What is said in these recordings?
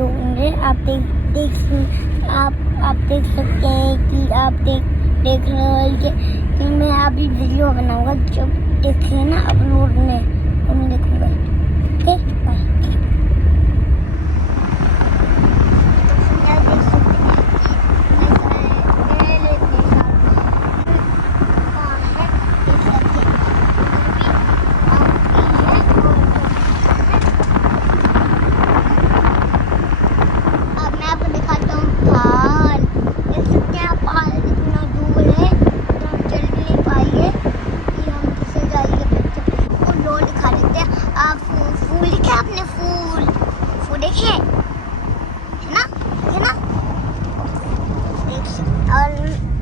होंगे। आप देख सकते हैं कि आप देख रहे हो कि मैं अभी वीडियो बनाऊंगा, जब देखें ना अपलोड में तो मैं देखूंगा। Okay bye.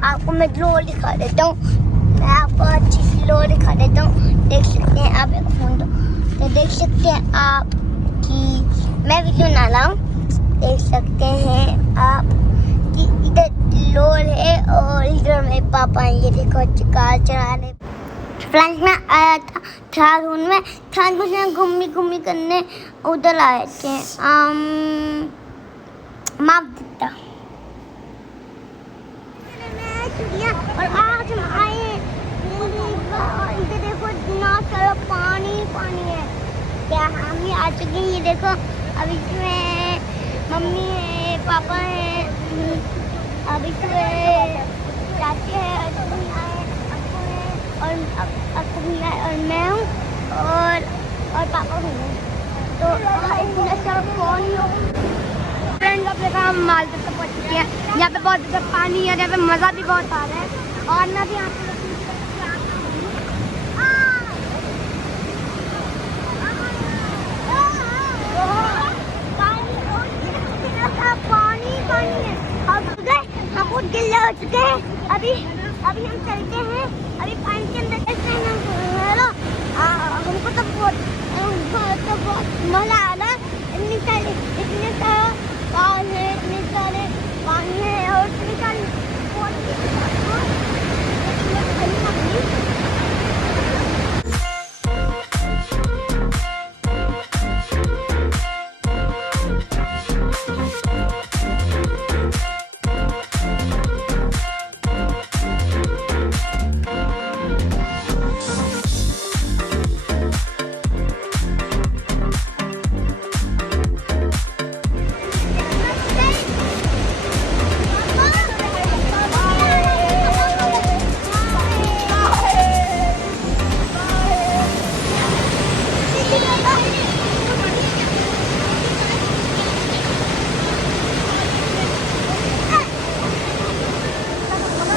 आपको मैं लो दिखा देता हूँ, मैं आपको अच्छी सी लो दिखा देता हूँ। देख सकते हैं आप, एक फोन तो देख सकते हैं आप कि मैं वीडियो ना लाऊं। देख सकते हैं आप कि इधर लोल है और इधर मेरे पापा हैं। ये देखो कार चलाने। फ्रेंड्स मैं आया था देहरादून में घूमी करने उधर आए थे मालदेवता। और आज हम आए इधर देखो इतना सारा पानी है। क्या हम ही आ चुके हैं। ये देखो अभी इसमें मम्मी है, पापा है, अभी इसमें चाची है, अब्बू है और मैं हूँ और पापा हूँ। तो इतना सारा पानी हो। फ्रेंड्स अब देखा हम मालदेवता पहुँच चुके हैं। यहाँ पे बहुत ज़्यादा पानी है, यहाँ पे मज़ा भी बहुत आ रहा है। और मैं भी यहाँ पे पानी है। हम बहुत गिले हो चुके हैं। अभी हम चलते हैं। अभी पानी के अंदर हमको तो बहुत मज़ा आ रहा है। इतने सारे पानी है और इतनी सारी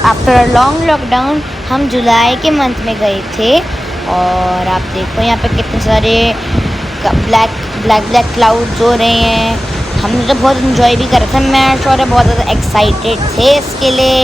आफ्टर लॉन्ग लॉकडाउन हम जुलाई के मंथ में गए थे। और आप देखो यहाँ पे कितने सारे ब्लैक क्लाउड्स हो रहे हैं। हमने तो बहुत इन्जॉय भी करा था। मैं और शौर्य बहुत ज़्यादा एक्साइटेड थे इसके लिए।